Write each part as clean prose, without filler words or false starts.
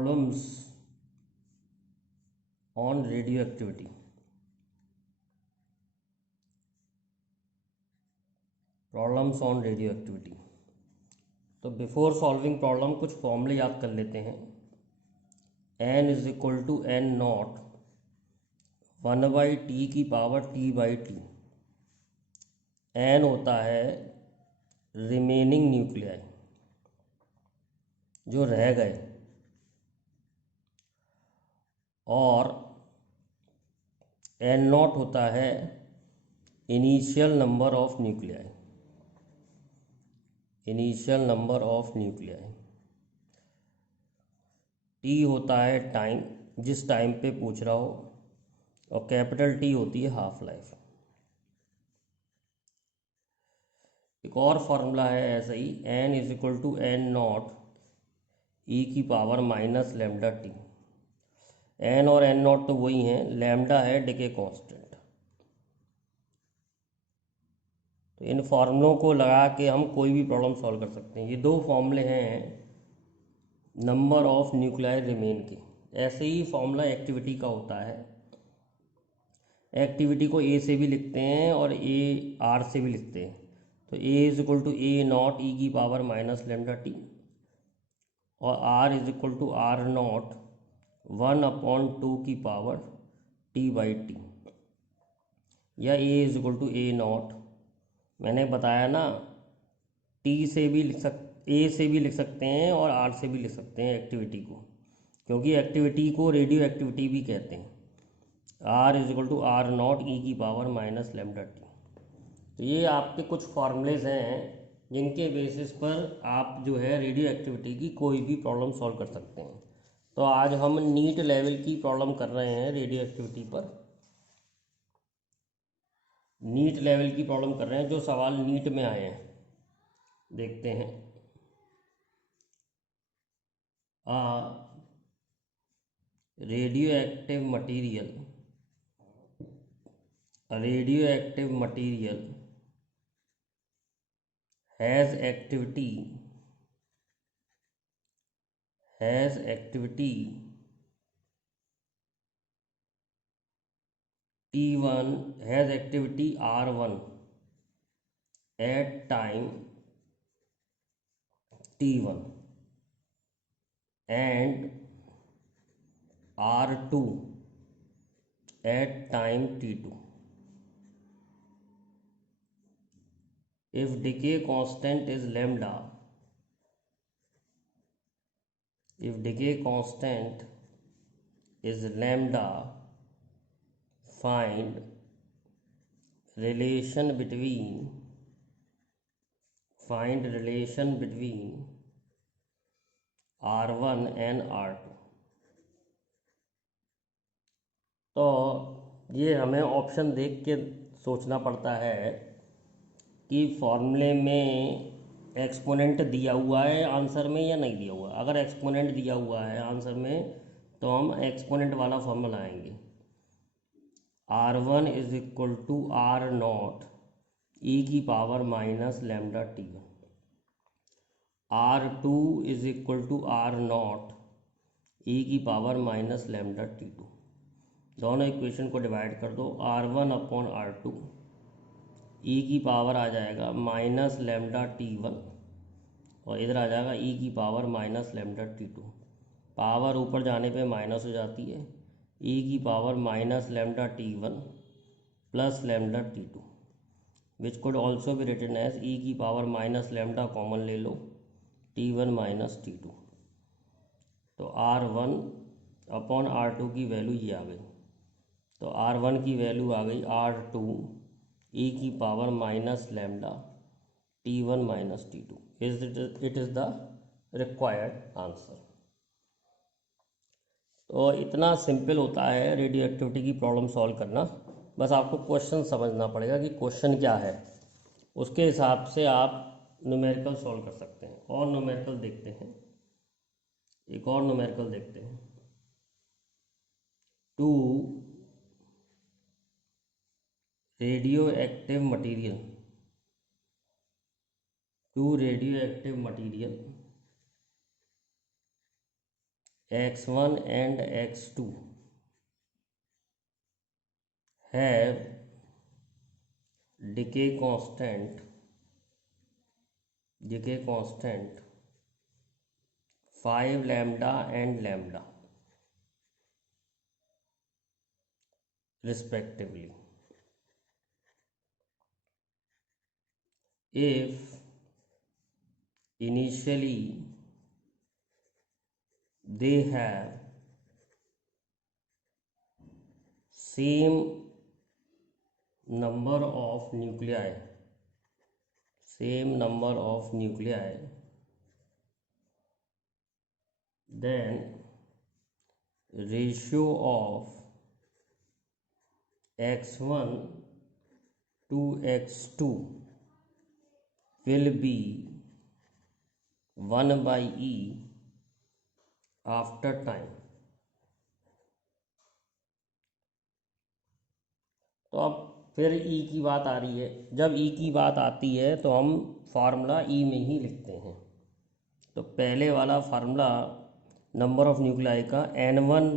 problems on radioactivity. Problems on radioactivity. तो before solving problem कुछ फॉर्मूले याद कर लेते हैं। n is equal to n not 1/t की पावर t/t। n होता है रिमेनिंग न्यूक्लियाई, जो रह गए, और n नॉट होता है initial number of nuclei. Initial number of nuclei. T होता है टाइम, जिस टाइम पे पूछ रहा हो, और कैपिटल टी होती है हाफ लाइफ। एक और फार्मूला है ऐसा ही, n is equal to n not e की power minus lambda T. n और n नॉट तो वही हैं, लैम्डा है डिके कांस्टेंट। तो इन फार्मूलों को लगा के हम कोई भी प्रॉब्लम सॉल्व कर सकते हैं। ये दो फॉर्मूले हैं नंबर ऑफ न्यूक्लियाई रिमेन के। ऐसे ही फॉर्मूला एक्टिविटी का होता है। एक्टिविटी को ए से भी लिखते हैं और ए आर से भी लिखते हैं। तो A is equal to A not e की पावर माइनस लैम्डा टी, और R is equal to R not 1/2 की पावर t/t, या A is equal to A not, मैंने बताया ना, टी से भी ए से भी लिख सकते हैं और आर से भी लिख सकते हैं एक्टिविटी को, क्योंकि एक्टिविटी को रेडियो एक्टिविटी भी कहते हैं। R is equal to R not e की पावर माइनस लैम्डा टी। तो ये आपके कुछ फॉर्मूलेज हैं जिनके बेसिस पर आप जो है रेडियो एक्टिविटी की कोई भी प्रॉब्लम सॉल्व कर सकते हैं। तो आज हम नीट लेवल की प्रॉब्लम कर रहे हैं रेडियो एक्टिविटी पर। नीट लेवल की प्रॉब्लम कर रहे हैं, जो सवाल नीट में आए हैं देखते हैं। Radioactive material has activity T1, has activity R1 at time T1 and R2 at time T2 if decay constant is lambda find relation between R1 and R2। तो ये हमें ऑप्शन देख के सोचना पड़ता है कि फॉर्मूले में एक्सपोनेंट दिया हुआ है आंसर में या नहीं दिया हुआ। अगर एक्सपोनेंट दिया हुआ है आंसर में तो हम एक्सपोनेंट वाला फॉर्मूला लाएंगे। R1 is equal to R not e की power minus lambda T. R2 is equal to R not e की पावर माइनस लैम्डा T2। दोनों इक्वेशन को डिवाइड कर दो, R1/R2 ई की पावर आ जाएगा माइनस लैम्डा T1, और इधर आ जाएगा ई की power minus lambda T2। Power ऊपर जाने पे माइनस हो जाती है, ई की power minus lambda T1 plus lambda T2, which could also भी रिटन एज ई की पावर माइनस लैम्डा कॉमन ले लो, T1 माइनस T2। तो R1/R2 की वैल्यू ये आ गई। तो R1 की वैल्यू आ गई R2 ई की power minus lambda T1 minus T2। It is the required answer. तो इतना सिंपल होता है रेडियो एक्टिविटी की प्रॉब्लम सॉल्व करना। बस आपको क्वेश्चन समझना पड़ेगा कि क्वेश्चन क्या है, उसके हिसाब से आप न्यूमेरिकल सॉल्व कर सकते हैं। और न्यूमेरिकल देखते हैं, एक और न्यूमेरिकल देखते हैं। Two radioactive material x1 and x2 have decay constant 5 lambda and lambda respectively. If initially they have same number of nuclei, then ratio of x1 to x2 will be 1 by e after time. तो अब फिर e की बात आ रही है। जब e की बात आती है तो हम फार्मूला e में ही लिखते हैं। तो पहले वाला फार्मूला नंबर ऑफ न्यूक्लियाई का n1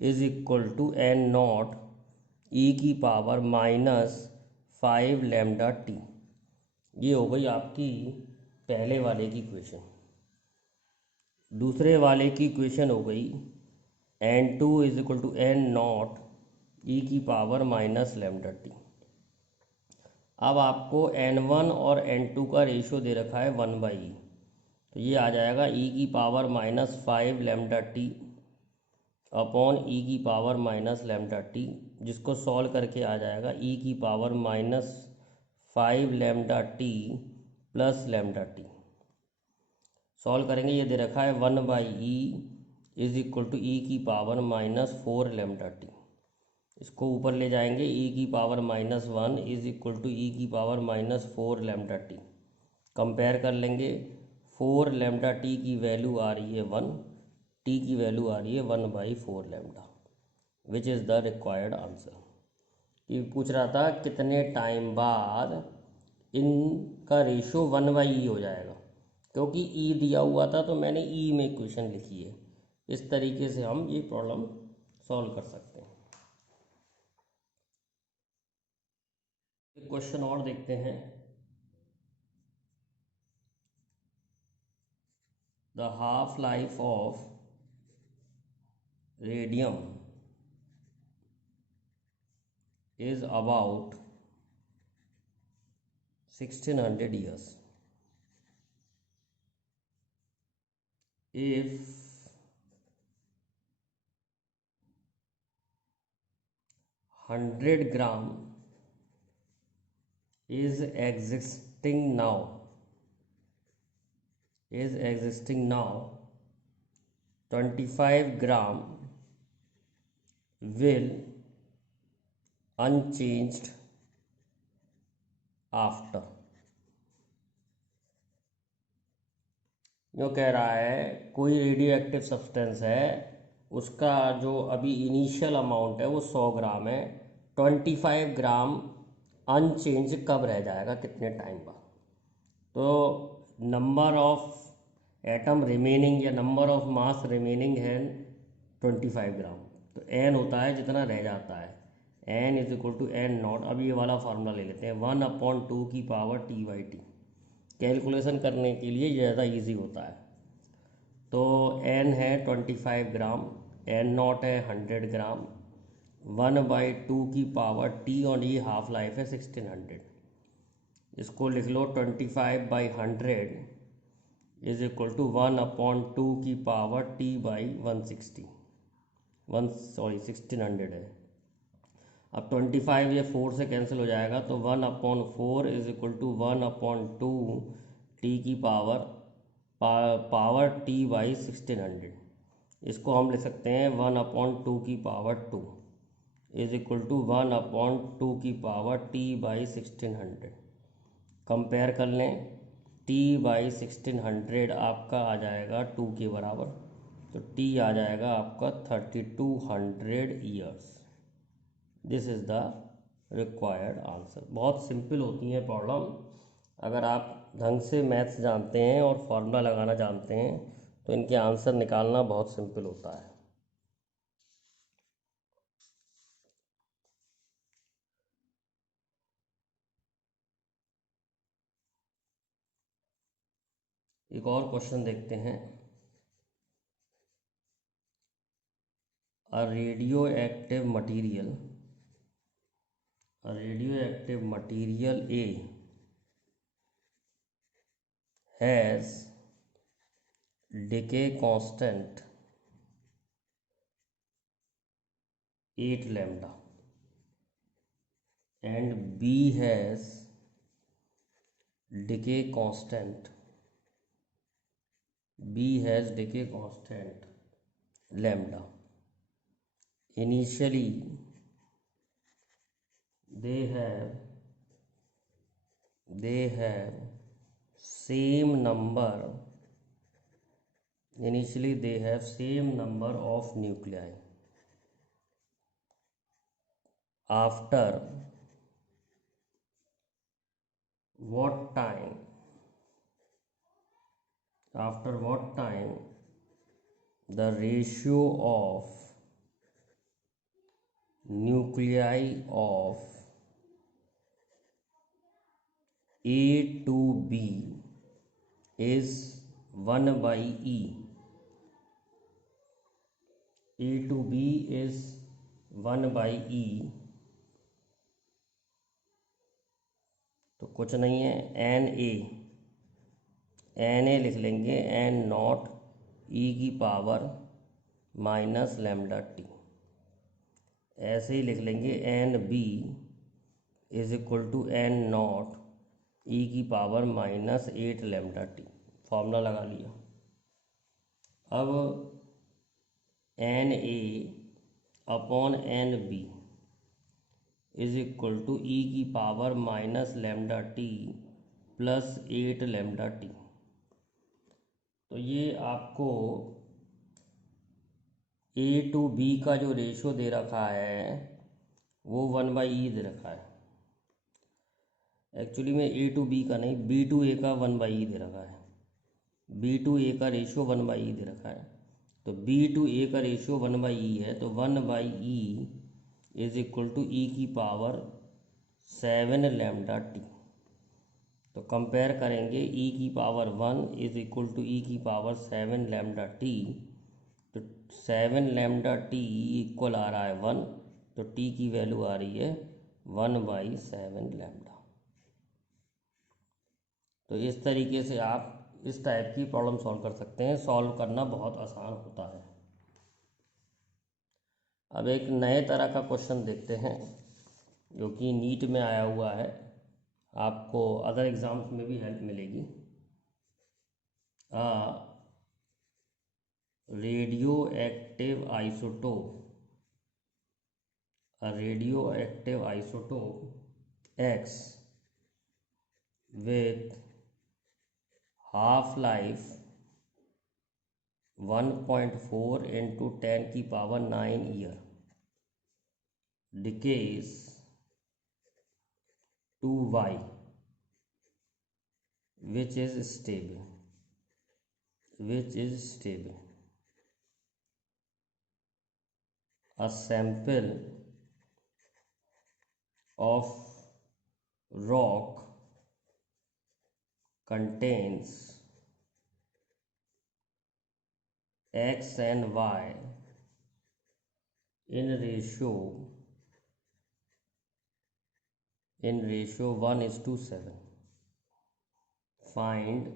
is equal to n not e की पावर -5 लैम्डा टी। ये हो गई आपकी पहले वाले की इक्वेशन। दूसरे वाले की इक्वेशन हो गई n2 is equal to n not e की पावर माइनस लैम्डा टी। अब आपको n1 और n2 का रेशियो दे रखा है 1 बाई ई, तो ये आ जाएगा e की power -5 lambda T upon e की पावर माइनस लैम्डा टी, जिसको सॉल्व करके आ जाएगा e की power -5 lambda T plus lambda T. Solve करेंगे, ये दे रखा है 1 by e is equal to e की पावर -4 लैम्डा टी। इसको ऊपर ले जाएंगे, e की power -1 is equal to e की पावर -4 लैम्डा टी। कंपेयर कर लेंगे, 4 लैम्डा टी की वैल्यू आ रही है 1, टी की वैल्यू आ रही है 1/4 lambda, which is the required answer. ये पूछ रहा था कितने टाइम बाद इनका रेशियो 1/e हो जाएगा। क्योंकि e दिया हुआ था तो मैंने e में इक्वेशन लिखी है। इस तरीके से हम ये प्रॉब्लम सॉल्व कर सकते हैं। एक क्वेश्चन और देखते हैं। The half life of radium is about 1600 years. If 100 gram is existing now, 25 gram will unchanged after. जो कह रहा है कोई रेडियो एक्टिव सब्सटेंस है, उसका जो अभी इनिशियल अमाउंट है वो 100 ग्राम है, 25 ग्राम अनचेंज कब रह जाएगा, कितने टाइम बाद। तो नंबर ऑफ एटम रिमेनिंग या नंबर ऑफ मास रिमेनिंग है 25 ग्राम, तो n होता है जितना रह जाता है, n is equal to n not. अब ये वाला फार्मूला ले लेते हैं, 1/2 की पावर t/t। कैलकुलेशन करने के लिए ज़्यादा इजी होता है। तो n है 25 ग्राम, n नॉट है 100 ग्राम, 1/2 की पावर t और ये हाफ लाइफ है 1600। इसको लिख लो 25/100 इज इक्वल टू 1/2 की पावर t/160 1600 है। अब 25 ये 4 से कैंसिल हो जाएगा, तो 1/4 इज इक्वल टू 1/2 टी की पावर t/1600। इसको हम लिख सकते हैं 1/2 की पावर 2 इज इक्वल टू 1/2 की पावर t/1600। कंपेयर कर लें, t/1600 आपका आ जाएगा 2 के बराबर, तो t आ जाएगा आपका 3200 years. This is the required answer. बहुत सिंपल होती हैं प्रॉब्लम, अगर आप ढंग से मैथ्स जानते हैं और फार्मूला लगाना जानते हैं तो इनके आंसर निकालना बहुत सिंपल होता है। एक और क्वेश्चन देखते हैं। A radioactive material A has decay constant 8 lambda and B has decay constant lambda. Initially they have same number of nuclei. After what time the ratio of nuclei of A to B is 1 by E. A to B is 1 by E. तो कुछ नहीं है, N A लिख लेंगे, N not e की power minus lambda T. ऐसे ही लिख लेंगे N B is equal to N not e की power minus 8 lambda T. Formula लगा लिया। अब N A upon N B is equal to e की power minus lambda T plus 8 lambda T. तो ये आपको ए टू बी का जो रेशो दे रखा है वो 1 बाई ई दे रखा है। एक्चुअली में ए टू बी का नहीं, बी टू ए का 1 बाई ई दे रखा है। बी टू ए का रेशो 1 बाई ई दे रखा है। तो बी टू ए का रेशो 1 बाई ई है, तो 1 by e is equal to e की पावर 7 लैम्डा टी। तो कंपेयर करेंगे, ई की power 1 is equal to e की पावर 7 लैम्डा टी। तो 7 लैम्डा टी इक्वल आ रहा है 1, तो टी की वैल्यू आ रही है 1 बाई 7 लैम्डा। तो इस तरीके से आप इस टाइप की प्रॉब्लम सॉल्व कर सकते हैं। सॉल्व करना बहुत आसान होता है। अब एक नए तरह का क्वेश्चन देखते हैं जो कि नीट में आया हुआ है, आपको अदर एग्जाम्स में भी हेल्प मिलेगी। Radio active isotope X with half life 1.4 into 10 की power 9 year decays to Y which is stable. A sample of rock contains X and Y in ratio 1:7. Find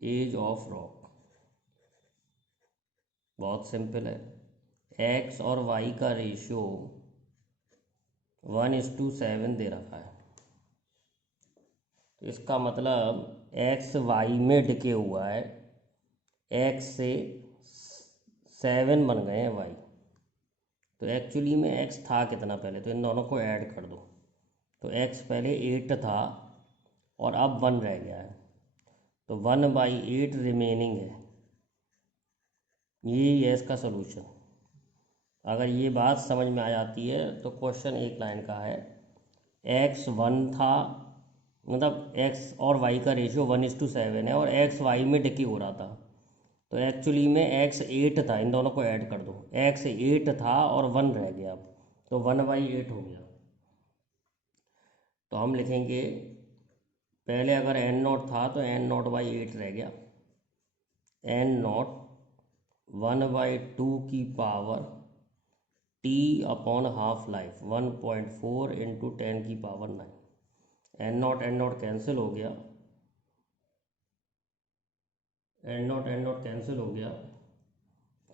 age of rock. बहुत simple है, X और Y का ratio 1:7 दे रखा है। तो इसका मतलब एक्स वाई में डिके हुआ है, एक्स से 7 बन गए हैं वाई। तो एक्चुअली में एक्स था कितना पहले, तो इन दोनों को ऐड कर दो। तो एक्स पहले 8 था और अब 1 रह गया है, तो 1/8 रिमेनिंग है। ये है इसका सलूशन। अगर ये बात समझ में आ जाती है तो क्वेश्चन एक लाइन का है, x 1 था मतलब एक्स और वाई का रेशियो 1:7 है और एक्स वाई में डिके हो रहा था। तो एक्चुअली में एक्स 8 था, इन दोनों को ऐड कर दो, एक्स 8 था और 1 रह गया, अब तो 1/8 हो गया। तो हम लिखेंगे पहले अगर एन नॉट था तो एन नॉट बाई 8 रह गया, एन नॉट 1/2 की power T upon half life 1.4 into 10⁹ N not cancel हो गया, एन नॉट कैंसिल हो गया,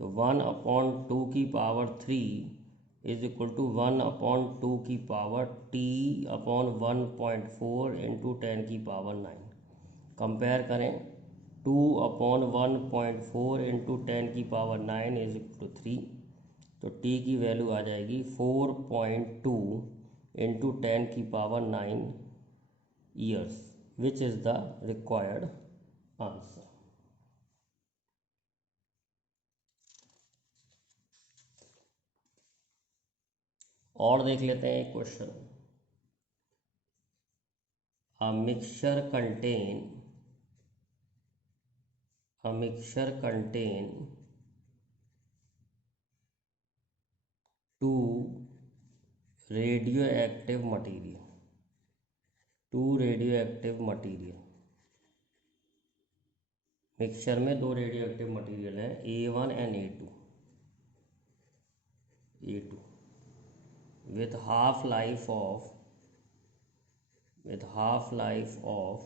तो 1/2 की पावर 3 इज इक्वल टू 1/2 की power T upon 1.4 into 10⁹ compare करें, 2/1.4 इंटू 10⁹ इज इक्वल टू 3, तो टी की वैल्यू आ जाएगी 4.2 into 10⁹ years, which is the required answer. और देख लेते हैं एक question, a mixture contain two radioactive material, mixture में दो रेडियोएक्टिव मटेरियल है A1 and A2 with half life of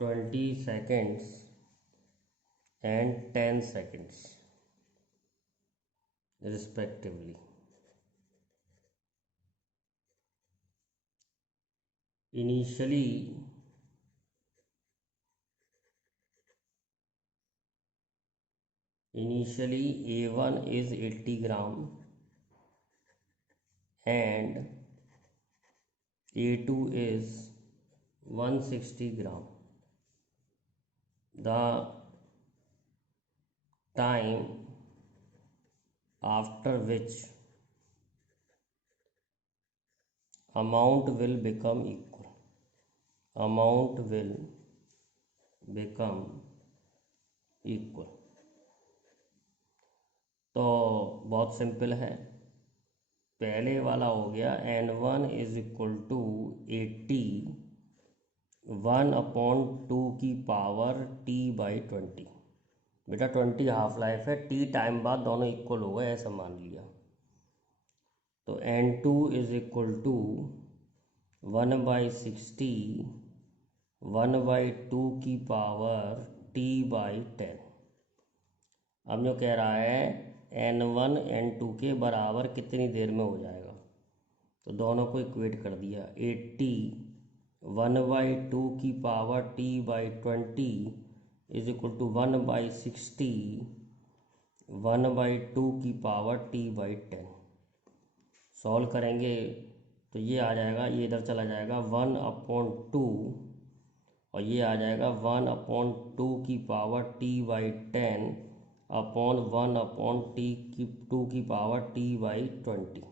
20 seconds and 10 seconds respectively. Initially A1 is 80 gram and A2 is 160 gram. The time after which amount will become equal. तो बहुत simple है, पहले वाला हो गया N1 इज इक्वल टू 80 1/2 की power T/20। बेटा 20 half life है, T टाइम बाद दोनों इक्वल हो गए ऐसा मान लिया। तो N2 इज इक्वल टू 1/60 1/2 की पावर T/10। अब जो कह रहा है N1 N2 के बराबर कितनी देर में हो जाएगा, तो दोनों को इक्वेट कर दिया, 80 1/2 की power T/20 is equal to 1/60 1/2 की पावर T/10। सॉल्व करेंगे तो ये आ जाएगा, ये इधर चला जाएगा 1/2 और ये आ जाएगा 1/2 की पावर T/10 अपॉन 1/2 की पावर T/20।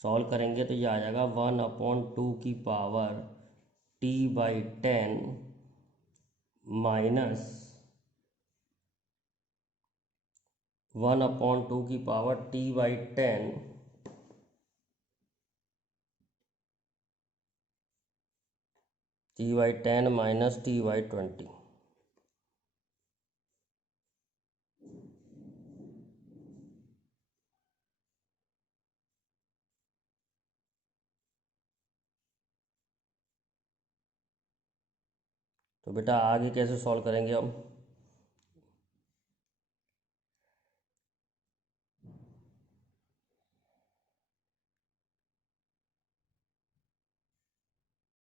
सॉल्व करेंगे तो ये आ जाएगा 1/2 की पावर T/10 माइनस 1/2 की पावर T/10 माइनस T/20। तो बेटा आगे कैसे सॉल्व करेंगे हम,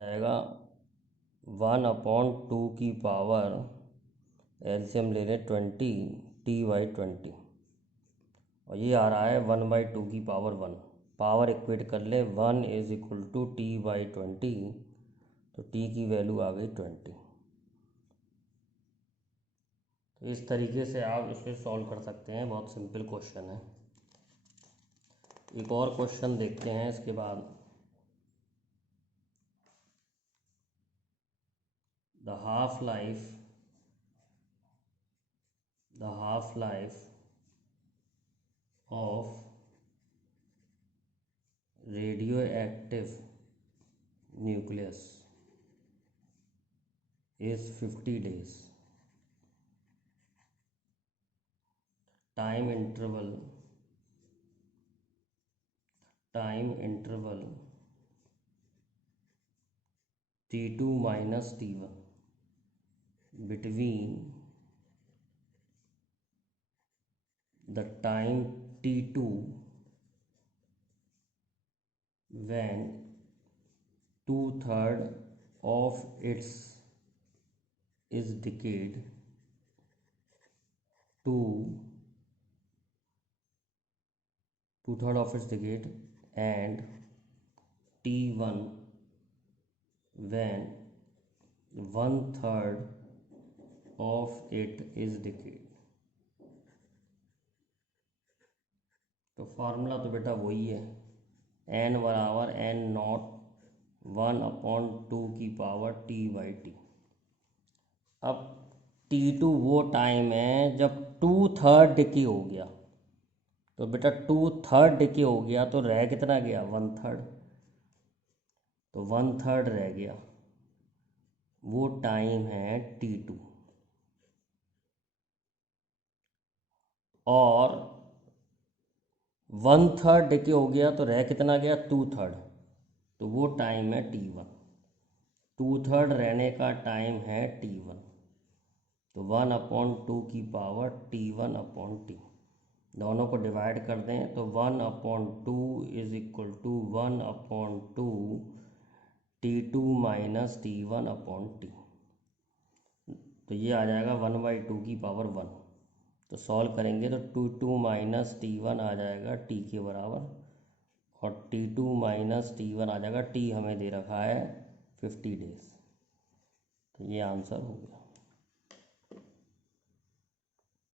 आएगा 1/2 की पावर एलसीएम ले लें 20 T/20 और ये आ रहा है 1/2 की पावर 1। पावर इक्वेट कर ले, 1 इज इक्वल टू T/20, तो T की वैल्यू आ गई 20। तो इस तरीके से आप इसे सॉल्व कर सकते हैं, बहुत सिंपल क्वेश्चन है। एक और क्वेश्चन देखते हैं इसके बाद। the half life of radioactive nucleus is 50 days. Time interval T2 minus T1 between the time T2 when 2/3 of its is decayed to 2/3 of its decayed and T1 when 1/3 of it is decayed। तो formula तो बेटा वही है, n बराबर n not 1/2 की power t by T. अब T2 वो time है जब 2/3 डिके हो गया, तो बेटा 2/3 डिके हो गया तो रह कितना गया 1/3, तो 1/3 रह गया, वो टाइम है T2। और 1/3 डिके हो गया तो रह कितना गया 2/3, तो वो टाइम है T1। 2/3 रहने का टाइम है T1, तो 1/2 की पावर T1/T। दोनों को डिवाइड कर दें तो 1/2 is equal to 1/2 T2 minus T1/T। तो ये आ जाएगा 1/2 की पावर 1। तो सॉल्व करेंगे तो T2 माइनस T1 आ जाएगा T के बराबर, और T2 माइनस T1 आ जाएगा, T हमें दे रखा है 50 डेज। तो ये आंसर हो गया।